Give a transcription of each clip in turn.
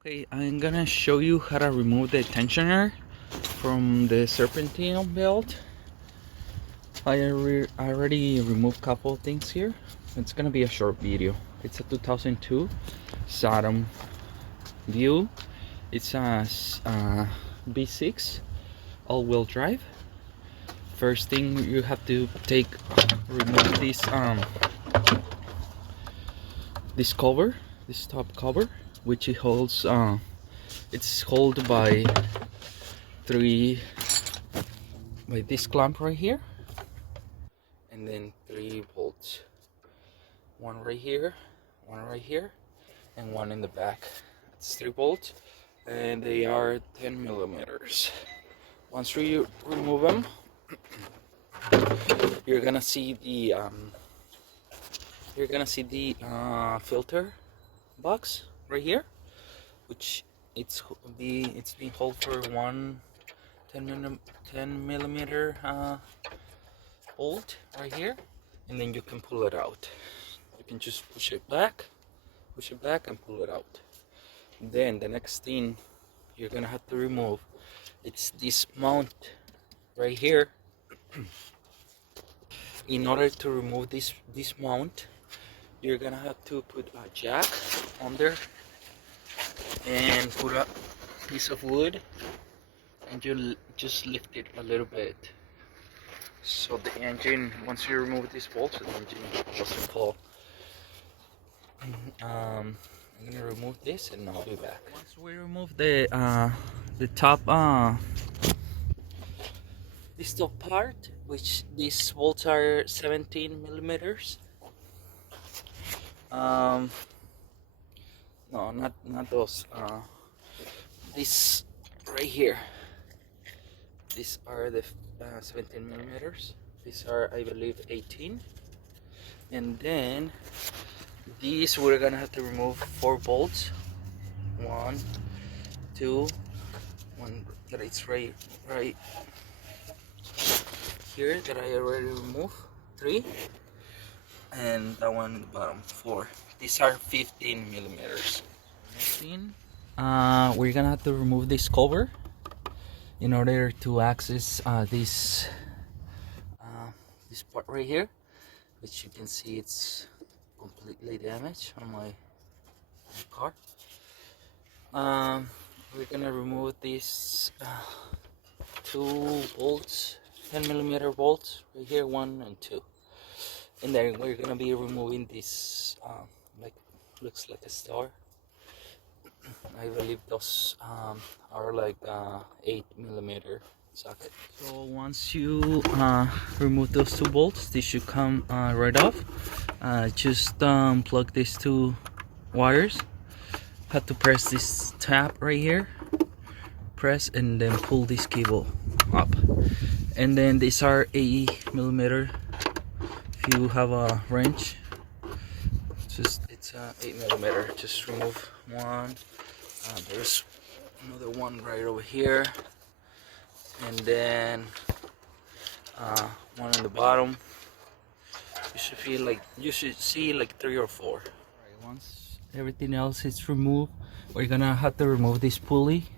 Okay, I'm gonna show you how to remove the tensioner from the serpentine belt. I already removed a couple of things here. It's gonna be a short video. It's a 2002 Saturn Vue. It's a V6 all-wheel drive. First thing you have to remove this cover, this top cover, which it holds. It's held by this clamp right here, and then 3 bolts. One right here, and one in the back. It's 3 bolts, and they are 10 millimeters. Once you remove them, you're gonna see the filter box right here, which it's being held for one 10 millimeter bolt right here, and then you can pull it out. You can just push it back and pull it out. Then the next thing you're gonna have to remove, it's this mount right here. In order to remove this mount, you're gonna have to put a jack on there and put a piece of wood, and you just lift it a little bit, so the engine, once you remove this bolt, the engine doesn't fall. I'm gonna remove this and I'll be back. Once we remove the top this top part, which these bolts are 17 millimeters. No, not those. This right here. These are the 17 millimeters. These are, I believe, 18. And then these we're gonna have to remove 4 bolts. 1, 2, 1 that is right here that I already removed. 3, and that one in the bottom. 4. These are 15 millimeters. 15. We're gonna have to remove this cover in order to access this part right here, which you can see it's completely damaged on my car. We're gonna remove these 2 bolts, 10 millimeter bolts right here, 1 and 2, and then we're gonna be removing this looks like a star. I believe those are like 8 millimeter socket. So once you remove those 2 bolts, this should come right off. Just plug these 2 wires. Have to press this tab right here, press, and then pull this cable up. And then these are 8 millimeter. If you have a wrench, it's 8 millimeter. Just remove one. There's another one right over here, and then one on the bottom. You should see like 3 or 4. Right, once everything else is removed, we're gonna have to remove this pulley.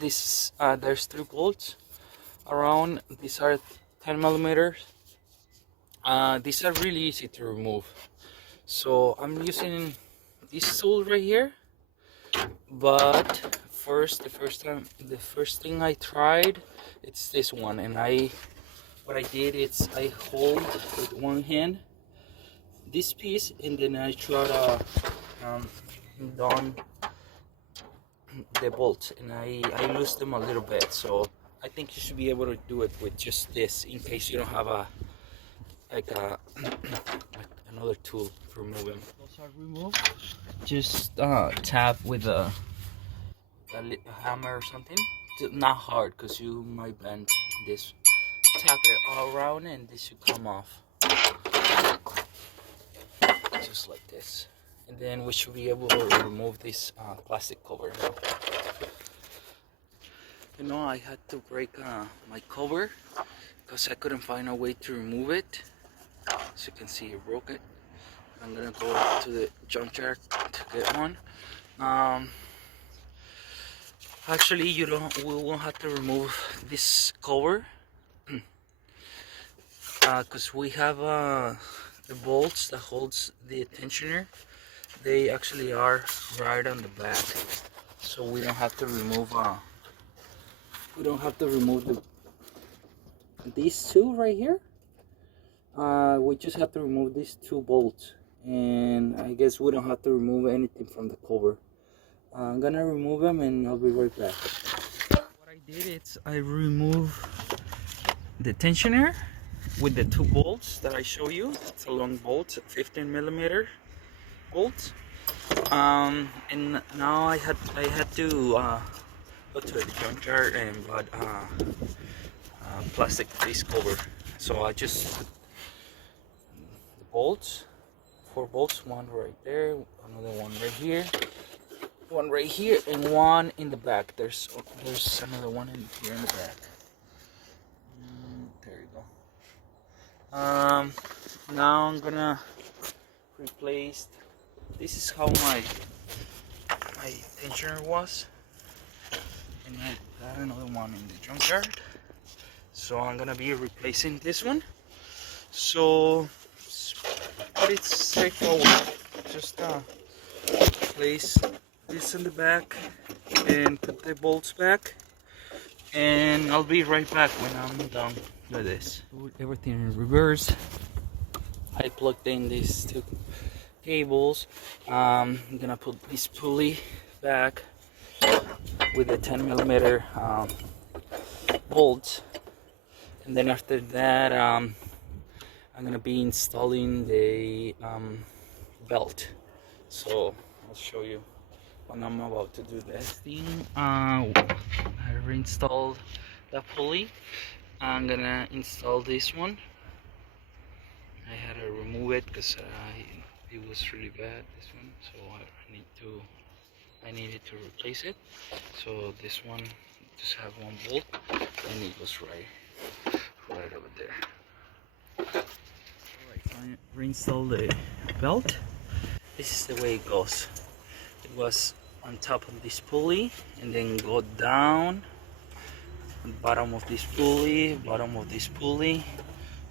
There's 3 bolts around. These are 10 millimeters. These are really easy to remove, so I'm using this tool right here. But the first thing I tried, it's this one, and what I did is I hold with one hand this piece, and then I try to down the bolts, and I lose them a little bit. So I think you should be able to do it with just this, in case you don't have another tool to remove them. Those are removed. Just tap with a hammer or something. Not hard, because you might bend this. Tap it all around and this should come off. Just like this. And then we should be able to remove this plastic cover now. You know, I had to break my cover because I couldn't find a way to remove it. As you can see, I broke it. I'm gonna go to the junkyard to get one. Um, Actually, we won't have to remove this cover, because we have the bolts that holds the tensioner. They actually are right on the back, so we don't have to remove these two right here. We just have to remove these two bolts, and I guess we don't have to remove anything from the cover. I'm gonna remove them and I'll be right back. What I did is I removed the tensioner with the two bolts that I show you. It's a long bolt, 15 millimeter bolt. And now I had to go to the junkyard and bought plastic face cover. So I just put the bolts, 4 bolts, one right there, another one right here, one right here, and one in the back. There's another one in here in the back. There you go. Now I'm gonna replace. This is how my tensioner was, and I got another one in the junkyard. So I'm gonna be replacing this one. So pretty straightforward. Just place this in the back and put the bolts back, and I'll be right back when I'm done with this. Everything in reverse. I plugged in these two cables. I'm gonna put this pulley back with the 10 millimeter bolt, and then after that I'm gonna be installing the belt. So I'll show you when I'm about to do this thing. I reinstalled the pulley. I'm gonna install this one. I had to remove it because it was really bad, this one, so I needed to replace it. So this one just have one bolt and it was right over there. Alright, so I reinstalled the belt. This is the way it goes. It was on top of this pulley and then go down, bottom of this pulley,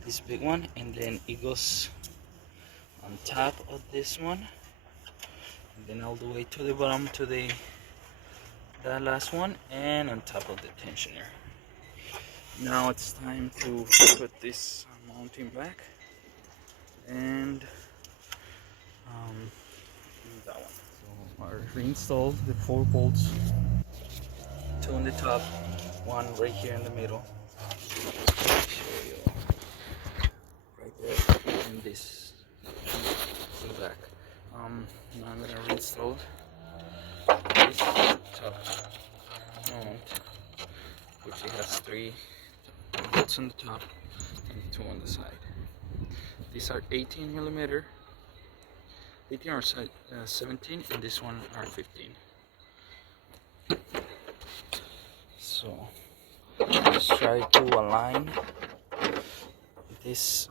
this big one, and then it goes on top of this one, and then all the way to the bottom to that last one, and on top of the tensioner. Now it's time to put this mounting back, and that one. So I reinstalled the 4 bolts, 2 on the top, 1 right here in the middle. Show you right there, and this in the back. Now I'm gonna reinstall this top mount, which it has 3 bolts on the top and 2 on the side. These are 18 millimeter, 18 or 17, and this one are 15. So let's try to align this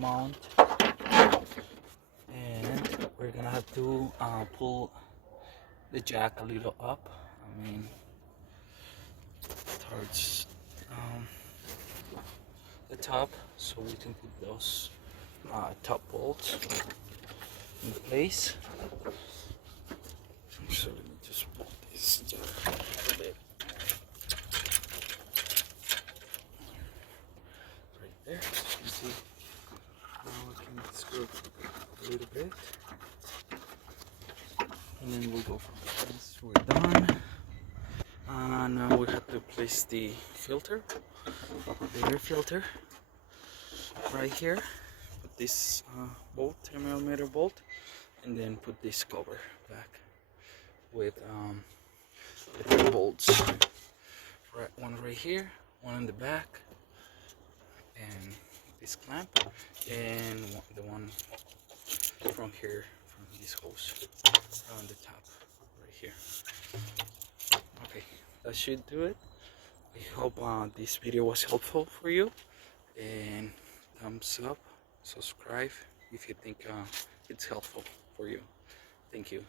mount, and we're gonna have to pull the jack a little up, towards the top, so we can put those top bolts in place. So let me just pull this jack a little bit right there. You can see now we can screw a little bit, and then we'll go from there. Once we're done, now we have to place the filter, the air filter, right here. Put this bolt, 10 millimeter bolt, and then put this cover back with the 3 bolts. Right, one right here, one in the back, and this clamp, and the one from here, from this hose on the top right here. Okay, that should do it. I hope this video was helpful for you, and thumbs up, subscribe if you think it's helpful. for you. Thank you.